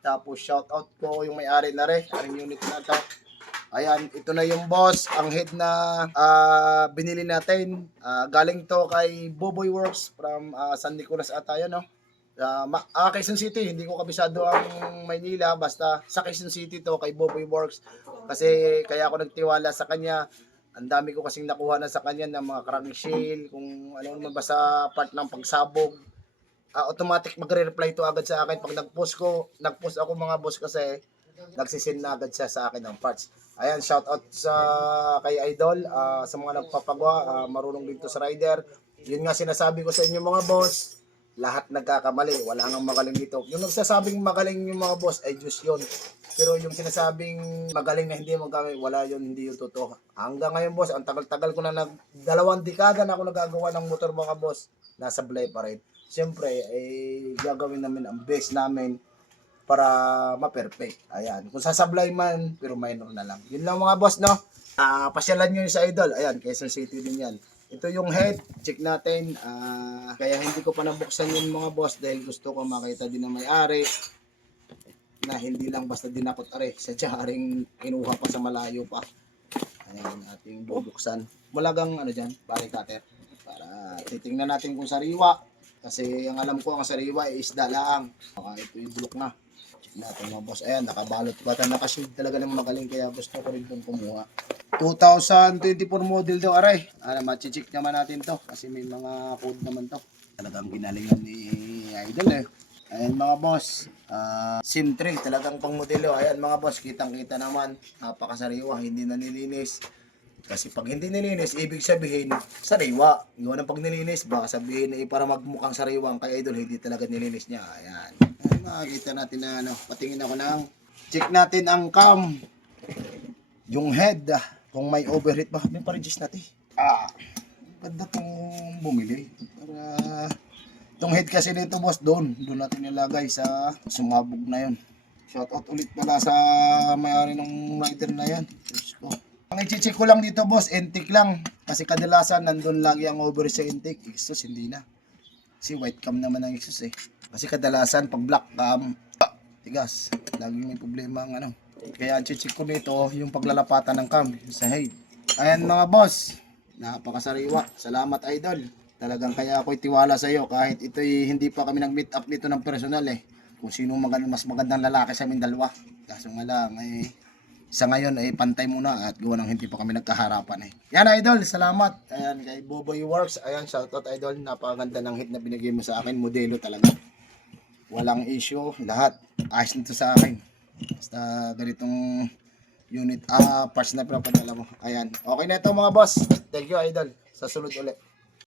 Tapos shoutout ko yung may-ari na rin, ang unit na to. Ayan, ito na yung boss, ang head na binili natin. Galing to kay Boboy Works from San Nicolas ata yun, no? Quezon City, hindi ko kabisado ang Maynila, basta sa Quezon City to kay Boboy Works. Kasi kaya ako nagtiwala sa kanya. Ang dami ko kasing nakuha na sa kanya ng mga crank shell, kung ano naman ba sa part ng pagsabog. Automatic magre-reply to agad sa akin pag nag-post ako mga boss kasi nagsisend na agad siya sa akin ng parts. Ayan, shout out sa kay Idol, sa mga nagpapagawa, marunong dito sa rider. Yun nga sinasabi ko sa inyo mga boss, lahat nagkakamali, wala nang magaling dito. Yung nagsasabing magaling yung mga boss ay Diyos yun. Pero yung sinasabing magaling na hindi magaling, wala yun, hindi yung totoo. Hanggang ngayon boss, ang tagal-tagal ko na dalawang dekada na ako nagagawa ng motor mga boss, nasa Blay pa rin. Siyempre, gagawin namin ang best namin para ma-perfect. Ayan. Kung sasablay man, pero minor na lang. Yun lang mga boss, no? Pasyalan nyo sa Idol. Ayan, Quezon City din yan. Ito yung head. Check natin. Kaya hindi ko pa nabuksan yung mga boss dahil gusto ko makita din ng may-ari na hindi lang basta dinakot are. Sadya ring kinuha pa sa malayo pa. Ayan, ating bubuksan. Malagang ano dyan, bari cutter. Para titingnan natin kung sariwa. Kasi ang alam ko ang sariwa ay isda lang. Ito yung bulok na. Check natin mga boss. Ayan, nakabalot pa. Nakashade talaga ng magaling kaya gusto ko rin itong kumuha. 2024 model daw aray. Machi-check naman natin to. Kasi may mga code naman to. Talagang ginalingan ni Idol eh. Ayan mga boss. SIM 3. Talagang pang modelo. Ayan mga boss. Kitang-kita naman. Napakasariwa. Hindi na nilinis. Kasi pag hindi nilinis, ibig sabihin, sariwa. Iwan ng pag nilinis, baka sabihin para magmukhang sariwa ang kay Idol, hindi talaga nilinis niya. Ayan. Ayan, makikita natin na ano, patingin ako ng, check natin ang cam. Yung head, kung may overheat ba, may pa-reduce natin. Ganda itong bumili. Para, itong head kasi nito boss, doon natin nilagay sa sumabog na yun. Shoutout ulit pala sa may-ari ng rider na yan. Ang i-check ko lang dito boss, intake lang. Kasi kadalasan nandun lagi ang over sa intake. Exhaust hindi na. Kasi white cam naman ang exhaust eh. Kasi kadalasan pag black cam, tigas. Laging may problema ang ano. Kaya i-check ko dito yung paglalapatan ng cam sa head. Ayan mga boss, napakasariwa. Salamat Idol. Talagang kaya ako'y tiwala sa iyo kahit ito'y hindi pa kami nag-meet up nito ng personal eh. Kung sino mas magandang lalaki sa aming dalawa. Kaso nga lang sa ngayon ay pantay muna at gawa ng hindi pa kami nagkaharapan eh. Yan Idol, salamat. Ayan kay Boboy Works. Ayan, shoutout Idol. Napakaganda ng hit na binigay mo sa akin. Modelo talaga. Walang issue. Lahat. Ayos nito sa akin. Basta ganitong unit parts na pinapadala mo. Ayan. Okay na ito mga boss. Thank you Idol. Sa sunod ulit.